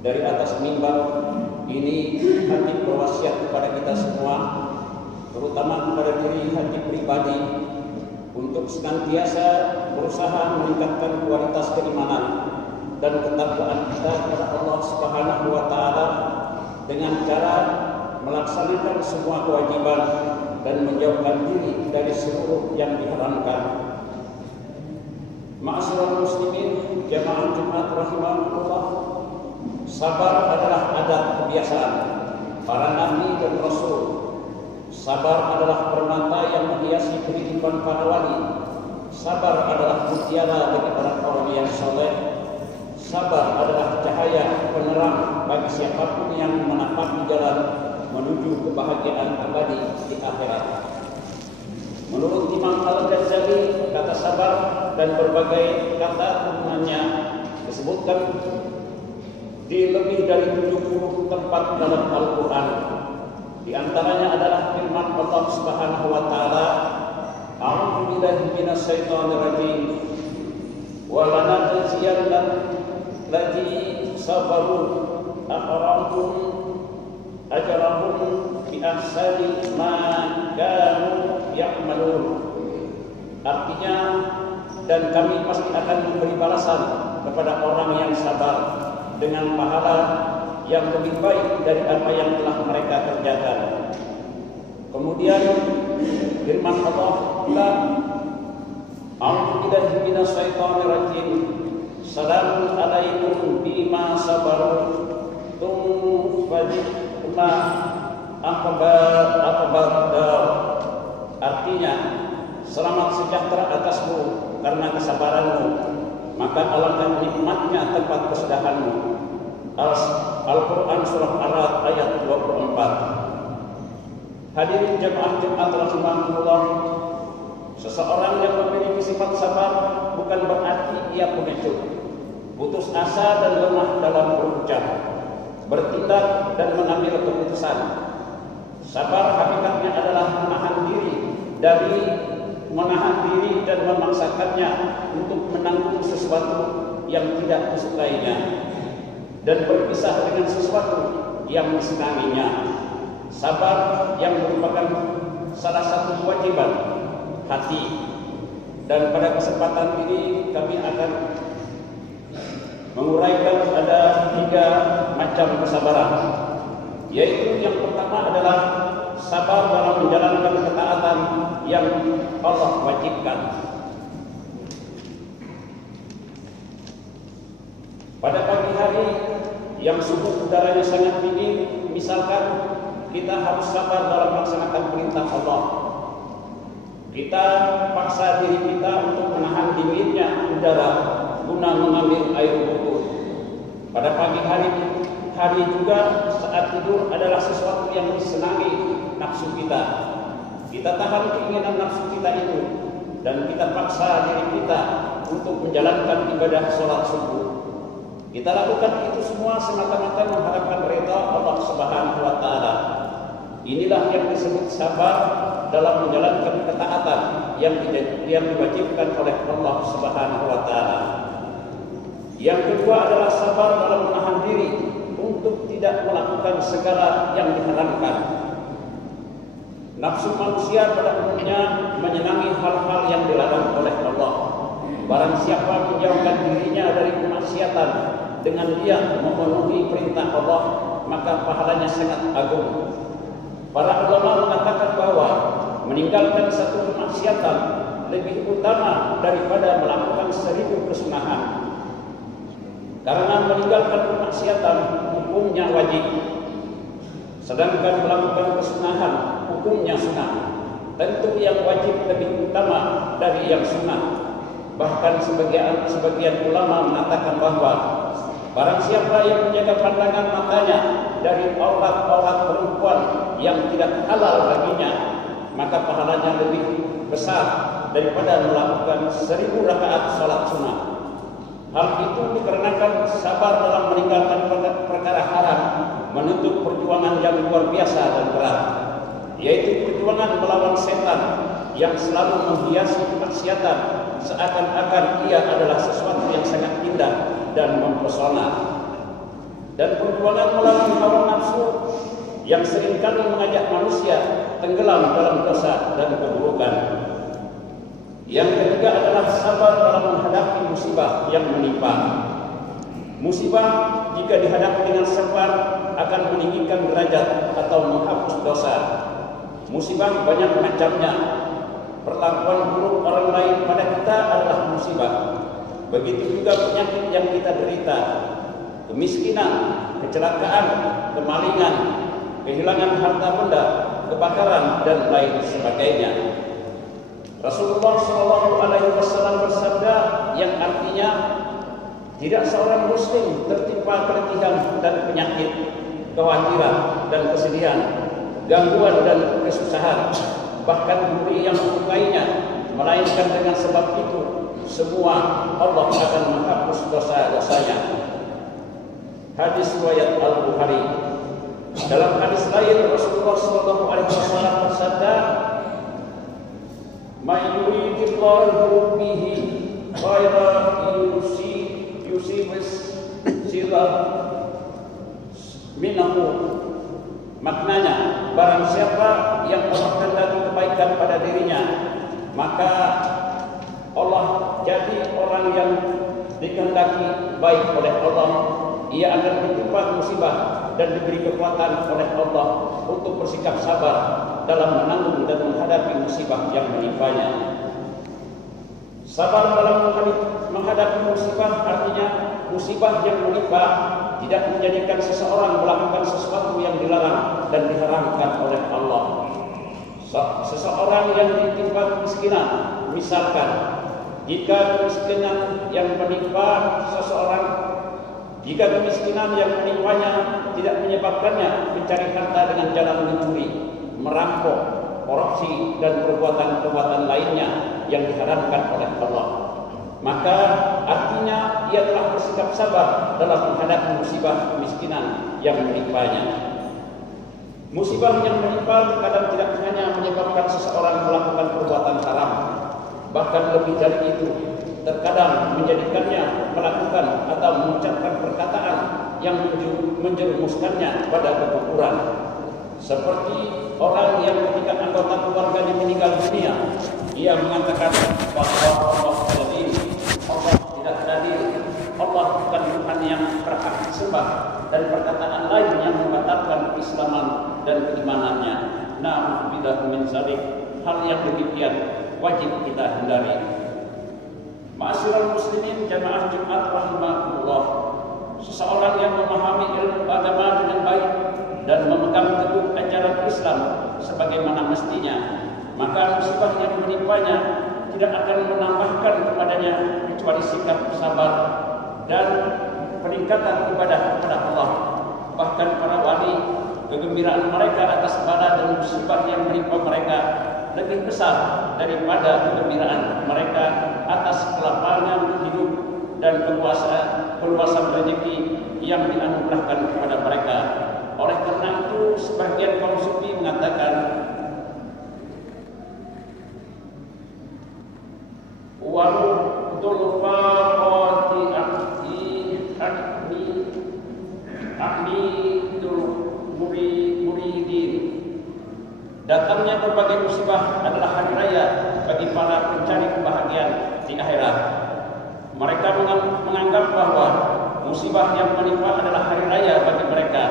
dari atas mimbar ini Habib berwasiat kepada kita semua, terutama kepada diri Habib pribadi, untuk senantiasa berusaha meningkatkan kualitas keimanan dan ketakwaan kita kepada Allah Subhanahu wa taala dengan cara melaksanakan semua kewajiban dan menjauhkan diri dari seluruh yang diharamkan. Ma'asyiral muslimin, jamaah Jumat rahimakumullah, sabar adalah adat kebiasaan para nabi dan rasul. Sabar adalah permata yang menghiasi kehidupan para wali. Sabar adalah mutiara bagi orang-orang yang soleh. Sabar adalah cahaya penerang bagi siapapun yang menapaki jalan menuju kebahagiaan abadi di akhirat. Menurut Imam Al-Ghazali, kata sabar dan berbagai kata turunannya disebutkan di lebih dari 70 tempat dalam Al-Quran. Di antaranya adalah firman Allah Subhanahu wa taala, "A'udzu billahi minasyaitonir rajim. Wa lanajziyannal ladzina sabaru aqramtum ajrahum bi ahsani ma kanu ya'malun." Artinya, dan kami pasti akan memberi balasan kepada orang yang sabar dengan pahala yang lebih baik dari apa yang telah mereka kerjakan. Kemudian firman Allah pula, "A'udzu billahi minasyaitonir rajim. Salamun alaikum bima sabartum fadhima akbar. Artinya, selamat sejahtera atasmu karena kesabaranmu, maka alangkah nikmatnya tempat kesudahanmu. Al-Quran surah Ar-Ra'd ayat 24. Hadirin jemaah Jumat rahimakumullah, seseorang yang memiliki sifat sabar bukan berarti ia pengecut, putus asa dan lemah dalam berucap, bertindak dan mengambil keputusan. Sabar hakikatnya adalah menahan diri dan memaksakannya untuk menanggung sesuatu yang tidak disukainya dan berpisah dengan sesuatu yang disenanginya. Sabar yang merupakan salah satu kewajiban hati. Dan pada kesempatan ini kami akan menguraikan ada 3 macam kesabaran, yaitu yang pertama adalah sabar dalam menjalankan ketaatan yang Allah wajibkan. Pada pagi hari yang suhu udaranya sangat dingin, misalkan kita harus sabar dalam melaksanakan perintah Allah. Kita paksa diri kita untuk menahan dinginnya udara guna mengambil air wudhu. Pada pagi hari juga saat tidur adalah sesuatu yang disenangi nafsu kita. Kita tahan keinginan nafsu kita itu dan kita paksa diri kita untuk menjalankan ibadah sholat subuh. Kita lakukan itu semua semata-mata mengharapkan redha Allah Subhanahu wa taala. Inilah yang disebut sabar dalam menjalankan ketaatan yang diwajibkan oleh Allah Subhanahu wa taala. Yang kedua adalah sabar dalam menahan diri untuk tidak melakukan segala yang diharamkan. Nafsu manusia pada umumnya menyenangi hal-hal yang dilarang oleh Allah. Barang siapa menjauhkan dirinya dari kemaksiatan dengan dia memenuhi perintah Allah, maka pahalanya sangat agung. Para ulama mengatakan bahwa meninggalkan satu kemaksiatan lebih utama daripada melakukan 1000 kesunahan. Karena meninggalkan kemaksiatan hukumnya wajib, sedangkan melakukan kesunahan hukumnya sunnah. Tentu yang wajib lebih utama dari yang sunnah. Bahkan sebagian ulama mengatakan bahwa barang siapa yang menjaga pandangan matanya dari aurat-aurat perempuan yang tidak halal baginya, maka pahalanya lebih besar daripada melakukan 1000 rakaat salat sunnah. Hal itu dikarenakan sabar dalam meninggalkan perkara haram menuntut perjuangan yang luar biasa dan berat, yaitu perjuangan melawan setan yang selalu menghiasi kemaksiatan seakan-akan ia adalah sesuatu yang sangat indah dan mempesona. dan perjuangan melawan hawa nafsu yang seringkali mengajak manusia tenggelam dalam dosa dan keburukan. Yang ketiga adalah sabar dalam menghadapi musibah yang menimpa. Musibah jika dihadapi dengan sabar akan meninggikan derajat atau menghapus dosa. Musibah banyak macamnya. Perlakuan buruk orang lain pada kita adalah musibah. Begitu juga penyakit yang kita derita, kemiskinan, kecelakaan, kemalingan, kehilangan harta benda, kebakaran dan lain sebagainya. Rasulullah SAW bersabda yang artinya tidak seorang muslim tertimpa keletihan dan penyakit, kekhawatiran dan kesedihan, gangguan dan kesusahan, bahkan duri yang menyukainya, melainkan dengan sebab itu semua Allah akan menghapus dosa-dosanya. Hadis riwayat Al-Bukhari. Dalam hadis lain Rasulullah SAW bersabda, "Man yuridillahu bihi khairan yusibis sirah minahu." Maknanya, barang siapa yang Allah kehendaki kebaikan pada dirinya, maka Allah jadi orang yang dikehendaki baik oleh Allah. Ia akan ditimpa musibah dan diberi kekuatan oleh Allah untuk bersikap sabar dalam menanggung dan menghadapi musibah yang menimpanya. Sabar dalam menghadapi musibah artinya musibah yang menimpa tidak menjadikan seseorang melakukan sesuatu yang dilarang dan diharamkan oleh Allah. Seseorang yang ditimpa kemiskinan, misalkan jika kemiskinan yang menimpa seseorang, jika kemiskinan yang menimpanya tidak menyebabkannya mencari harta dengan jalan mencuri, merampok, korupsi dan perbuatan-perbuatan lainnya yang diharamkan oleh Allah, maka artinya ia telah bersikap sabar dalam menghadapi musibah kemiskinan yang menimpanya. Musibah yang menimpa terkadang tidak hanya menyebabkan seseorang melakukan perbuatan haram, bahkan lebih dari itu, terkadang menjadikannya melakukan atau mengucapkan perkataan yang menjerumuskannya pada kekufuran. Seperti orang yang ketika anggota keluarganya meninggal dunia, ia mengatakan bahwa Allah tidak hadir, Allah tidak hadir, Allah bukan Tuhan yang berhak disembah, dan perkataan lain yang membatalkan keislaman dan keimanannya. Na'udzubillah min dzalik. Hal yang demikian wajib kita hindari. Ma'asyiral muslimin jamaah Jumat rahimakumullah. Seseorang yang memahami ilmu agama dengan baik dan memegang teguh ajaran Islam sebagaimana mestinya, maka musibah yang menimpanya tidak akan menambahkan kepadanya kecuali sikap sabar dan peningkatan ibadah kepada Allah. Bahkan para wali, kegembiraan mereka atas bala dan musibah yang menimpa mereka lebih besar daripada kegembiraan mereka atas kelapangan hidup dan keluasan rezeki yang dianugerahkan kepada mereka. Oleh karena itu, sebagian kaum sufi mengatakan, "Warudul faqati ahmidul muridin." Datangnya berbagai musibah adalah hari raya bagi para pencari kebahagiaan di akhirat. Mereka menganggap bahwa musibah yang menimpa adalah hari raya bagi mereka.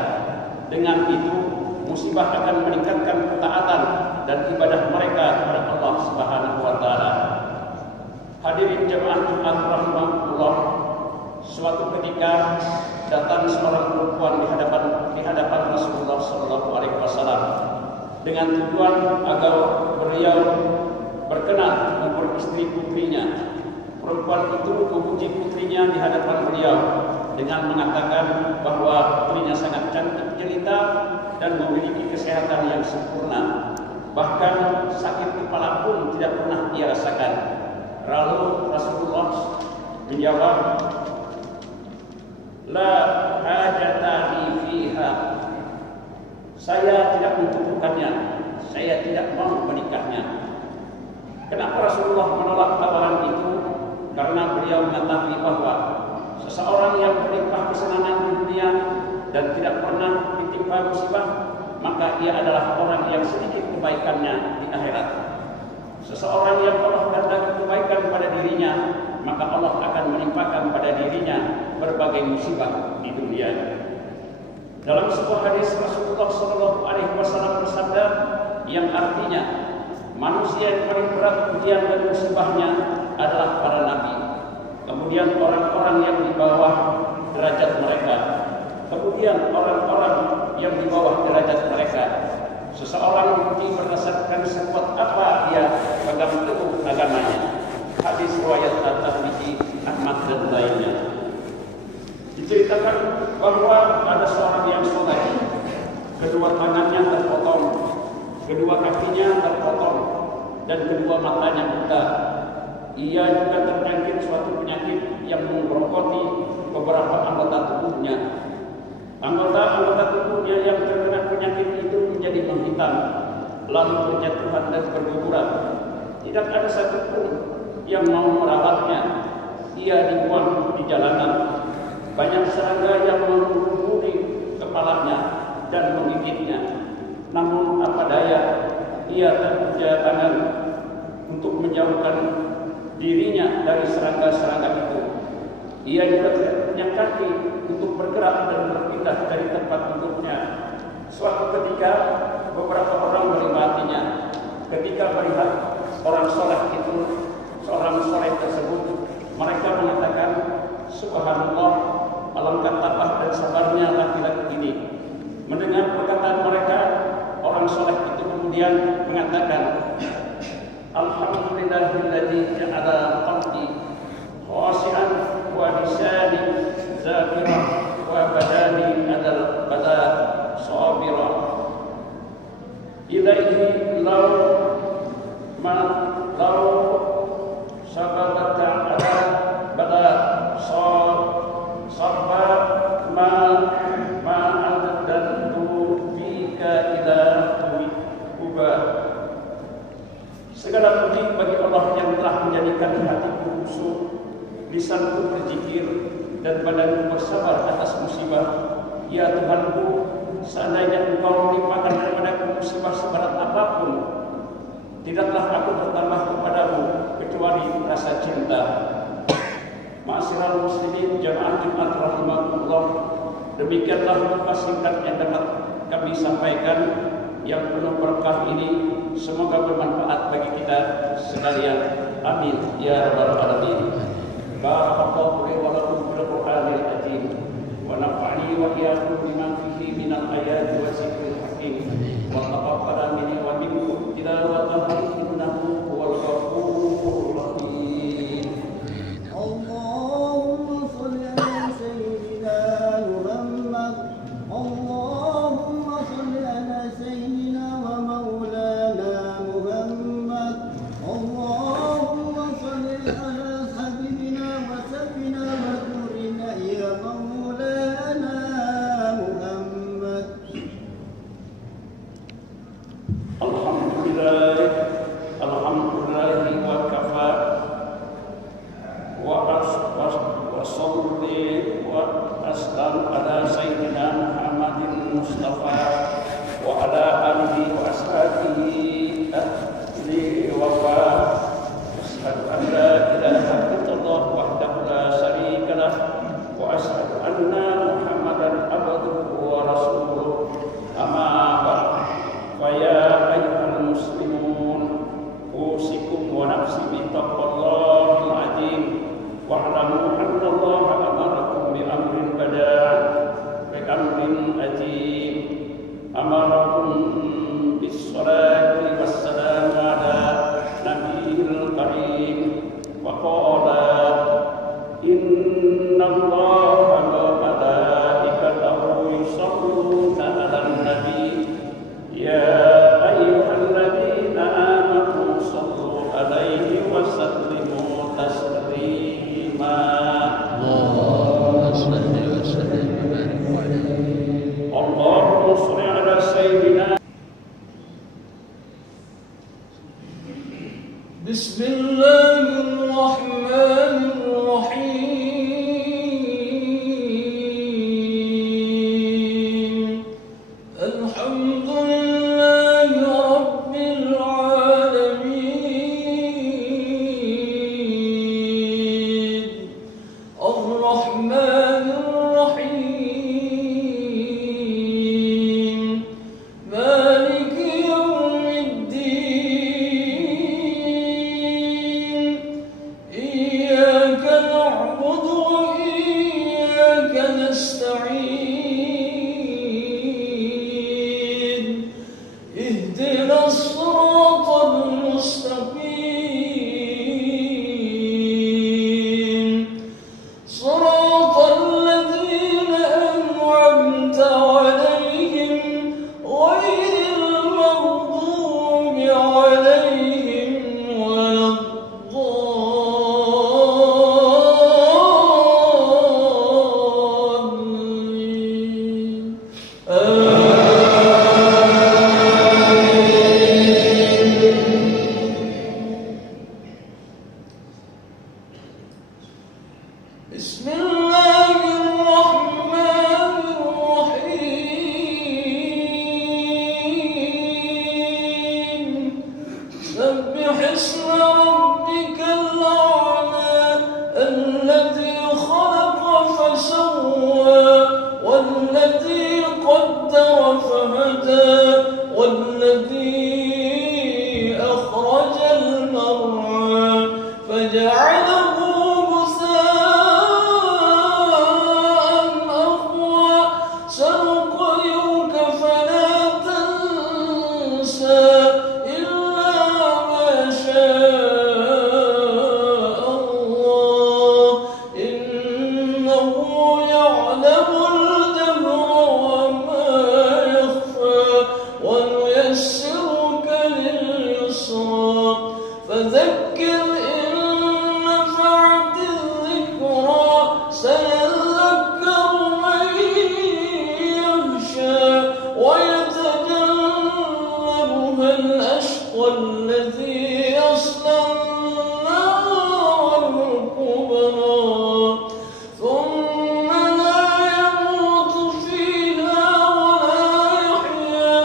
Dengan itu, musibah akan meningkatkan ketaatan dan ibadah mereka kepada Allah Subhanahu wa taala. Hadirin jemaah Jumat rahimakumullah, suatu ketika datang seorang perempuan di hadapan Rasulullah sallallahu alaihi wasallam dengan tujuan agar beliau berkenan memperistri putrinya. Perempuan itu memuji putrinya di hadapan beliau dengan mengatakan bahwa putrinya sangat cantik jelita dan memiliki kesehatan yang sempurna. Bahkan sakit kepala pun tidak pernah ia rasakan. Lalu Rasulullah menjawab, "La hajata li fiha." Saya tidak membutuhkannya, saya tidak mau menikahnya. Kenapa Rasulullah menolak tawaran itu? Karena beliau mengetahui bahwa seseorang yang berlimpah kesenangan di dunia dan tidak pernah ditimpa musibah, maka ia adalah orang yang sedikit kebaikannya di akhirat. Seseorang yang Allah kehendaki kebaikan pada dirinya, maka Allah akan menimpakan pada dirinya berbagai musibah di dunia. Dalam sebuah hadis Rasulullah SAW bersabda yang artinya, manusia yang paling berat ujian dan musibahnya adalah para nabi, kemudian orang-orang yang di bawah derajat mereka, kemudian orang-orang yang di bawah derajat mereka. Seseorang diuji berdasarkan sekuat apa dia pegang teguh agamanya. Hadis riwayat At-Tirmidzi, Ahmad dan lainnya. Diceritakan bahwa ada seorang yang soleh, kedua tangannya terpotong, kedua kakinya terpotong, dan kedua matanya buta. Ia juga terjangkit suatu penyakit yang menggerogoti beberapa anggota tubuhnya. Anggota tubuhnya yang terkena penyakit itu menjadi menghitam, lalu berjatuhan dan berguguran. Tidak ada satupun yang mau merawatnya. Ia dibuang di jalanan. Banyak serangga yang menghubungi kepalanya dan menggigitnya. Namun apa daya, ia terpuja tangan untuk menjauhkan dirinya dari serangga-serangga itu. Ia juga tidak punya kaki untuk bergerak dan berpindah dari tempat duduknya. Suatu ketika beberapa orang melewatinya. Ketika melihat orang soleh itu, seorang soleh tersebut, mereka mengatakan, Subhanallah, alangkah tabah dan sabarnya laki-laki ini. Mendengar perkataan mereka, orang soleh itu kemudian mengatakan, Alhamdulillahilladzi ja'ala qalbi khashi'an wa lisani zakirah wa badani adal bada sabira ilaihi law sababata ala bada sabba ma al-dantu bika ila ubah. Segala puji bagi Allah yang telah menjadikan hatiku khusyuk, lisanku berzikir, dan badanku bersabar atas musibah. Ya Tuhanku, seandainya Engkau melimpahkan kepadaku musibah seberat apapun, tidaklah aku bertambah kepadamu kecuali rasa cinta. Ma'asyiral muslimin jamaah Jumat rahimakumullah, demikianlah kupas singkat yang dapat kami sampaikan yang penuh berkah ini. Semoga bermanfaat bagi kita sekalian. Amin ya rabbal alamin. Barakallahu li wa lakum fil Qur'anil azim wa nafa'ani wa iyyakum bima fihi minal ayati wa zikril hakim wa taqabbal minni wa minkum tilawatahu innahu huwal ghafurur rahim. Allahumma shalli ala sayyidina Muhammad. Allahumma shalli ala sayyidina wa maulana Muhammad. Allahumma shalli ala habibina wa sayyidina wa nurina ya maulana Muhammad. Alhamdulillah wa kafa wa salli wa aslam ala sayyidina Muhammadin Mustafa wa ala alihi wa ashabihi ahli wafa. Asyhadu an la ilaha illallah wahdahu la syarika lah wa asyhadu anna Muhammadan abduhu wa rasuluh. Amma ba'd. Fa ya ayyuhal muslimun, usikum wa nafsi bi taqwallahil azim wa'lamu anna Allah amarakum bi amrin azim. Amarakum bis salati was salam ala nabiyil karim wa qala inna Allaha wa malaikatahu yusholluna 'alan nabi ya ayyuhalladzina amanu shallu 'alaihi wa sallimu taslima. Allahumma shalli ala sayyidina قدر فهدى والذي أخرج المرعى فجعله غثاء أحوى سنقرئك فلا تنسى إلا ما شاء الله إنه يعلم الجهر وما يخفى ونيسرك لليسرى فذكر إن نفعت الذكرى سيذكر من يخشى ويتجنبها الأشقى الذي يصلى النار الكبرى ثم لا يموت فيها ولا يحيا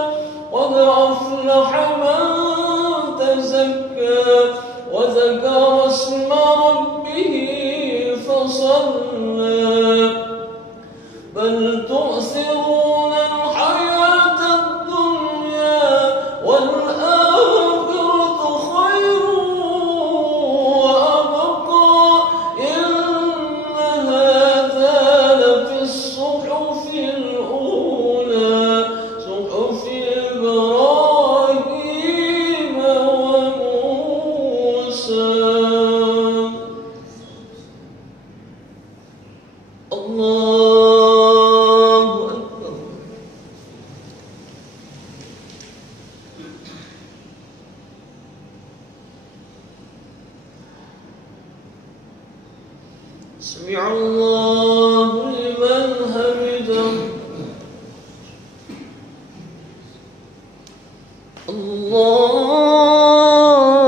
قد أفلح من تزكى وذكر اسم ربه فصلى بل تؤثرون الحياة الدنيا والآخرة خير وأبقى إن هذا لفي الصحف الأولى صحف إبراهيم وموسى الله أكبر سمع الله لمن حمده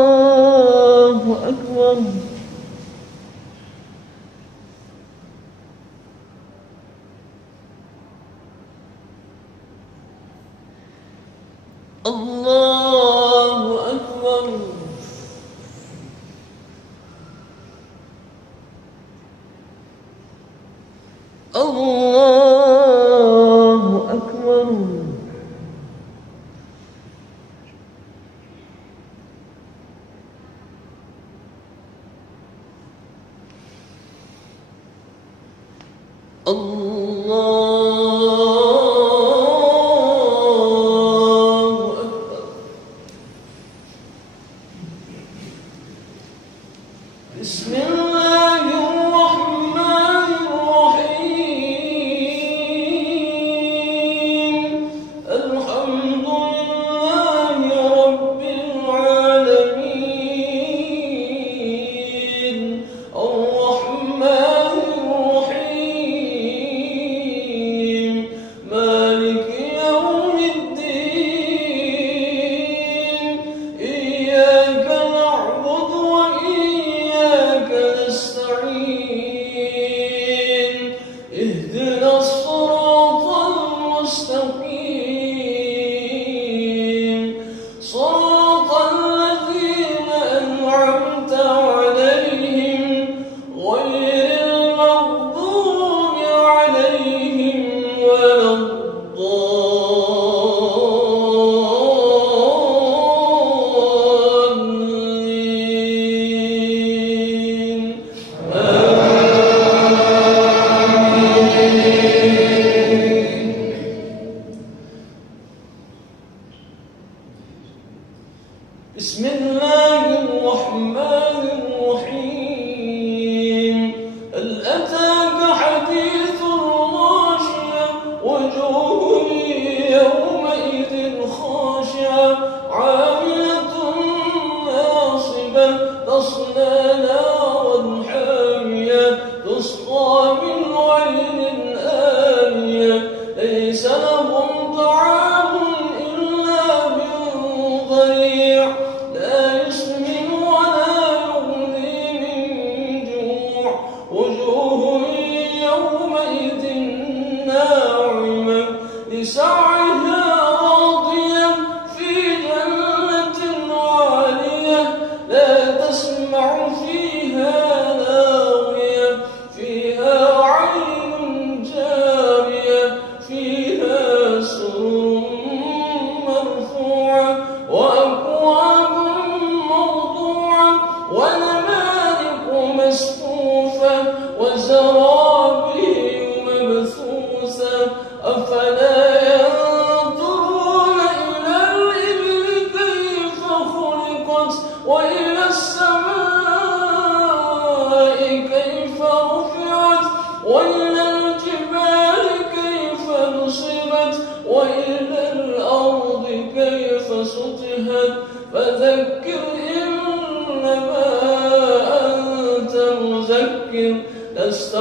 الله أكبر الله أكبر الله أكبر الله أكبر بسم الله الرحمن الرحيم الحمد لله رب العالمين الرحمن الرحيم مالك يوم الدين إياك نعبد وإياك نستعين اهدنا الصراط المستقيم صراط الذين أنعمت عليهم غير المغضوب عليهم ولا الضالين بسم الله الرحمن الرحيم هل أتاك حديث الغاشية وجوه يومئذ خاشعة عاملة ناصبة تصلى نارا حامية تسقى من عين آنية ليس لهم طعام إلا من ضريع لا يسمن ولا يغني من جوع وجوه يومئذ ناعمة لسعيها راضية في جنة عالية لا تسمع فيها لاغية فيها عين جارية فيها أفلا ينظرون إلى الإبل كيف خلقت وإلى السماء كيف رفعت وإلى الجبال كيف نصبت وإلى الأرض كيف سطحت فذكر إنما أنت مذكر لست